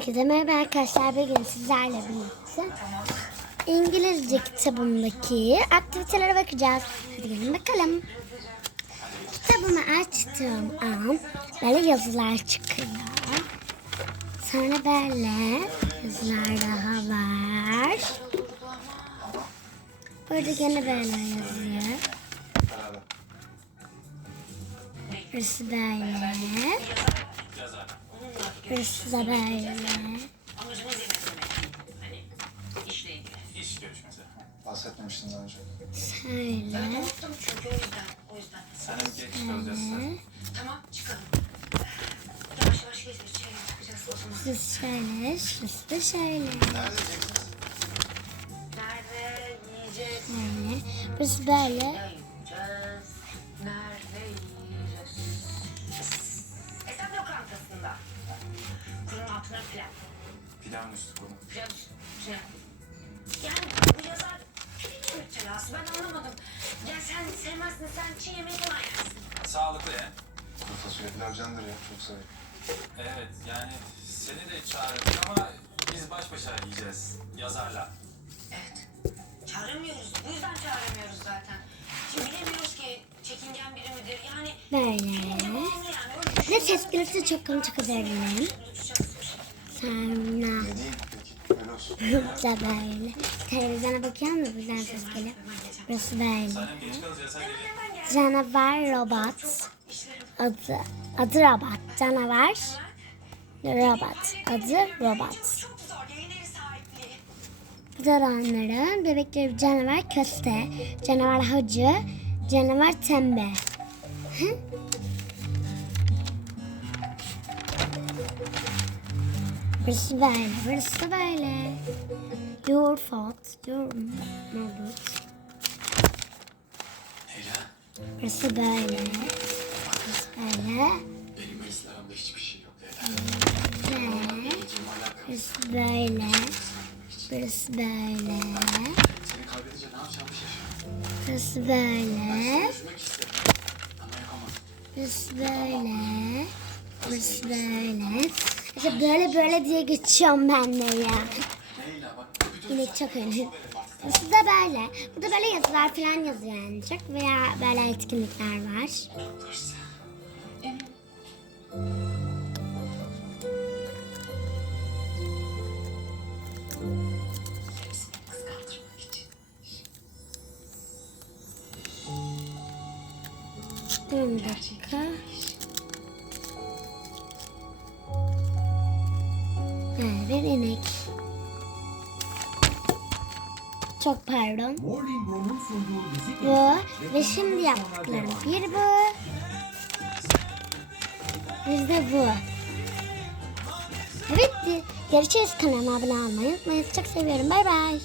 Herkese merhaba arkadaşlar. Bugün sizlerle birlikte İngilizce kitabımdaki aktivitelere bakacağız. Hadi gelin bakalım. Kitabımı açtığım an böyle yazılar çıkıyor. Sonra böyle yazılar daha var. Burada gene böyle yazıyor. Burası böyle. Burası da böyle. İş görüşmesi. Bahsetmemiştin daha önce. Şöyle. Unuttum çünkü o yüzden. O yüzden. Sen hem geç kalacağız sen. Tamam çıkalım. Yavaş yavaş geç. Şöyle çıkacağız o zaman. Şurası şöyle. Şurası da şöyle. Nerede yiyeceksiniz? Nerede yiyeceğiz? Burası böyle. Pilavın üstü konu. Pilav üstüne. Yani bu yazar pirinç müptelası. Ben anlamadım. Ya sen sevmezsin. Sen çiğ yemeği falan yersin. Sağlıklı ya. Kuru fasulye pilav candır ya. Çok severim. Evet yani seni de çağırdık ama biz baş başa yiyeceğiz yazarla. Evet. Çağıramıyoruz. Bu yüzden çağıramıyoruz zaten. Şimdi bilemiyoruz ki çekingen biri midir? Yani Böyle. yani öyle Ve ses gelirse çok çıkabilirim. Sonra Ne olsun. burada böyle. Televizyona bakıyorum da buradan ses geliyor. Burası böyle. Canavar robot. Adı, adı robot. Canavar robot. Adı robot. Evi sahipliği. Daranları, bebekleri canavar köste, canavar hacı, canavar tembe. Burası böyle, burası böyle. Your fault, your fault. Leyla Burası böyle. Burası böyle. benim mesleğimde hiçbir şey yok Leyla. Ve burası böyle. Burası böyle. Seni kaybedince ne yapacağımı şaşırdım. Burası böyle. Burası böyle. Burası böyle. İşte böyle böyle diye geçiyorum ben de ya. Yine çok önemli. Burası da böyle. Burada böyle yazılar falan yazıyor yani çok veya böyle etkinlikler var. Bir dakika. Bir inek. Çok pardon. Bu ve şimdi yaptıklarım. Bir bu. Bir de bu. Evet. Görüşürüz kanalıma abone olmayı unutmayın. Çok seviyorum. Bay bay.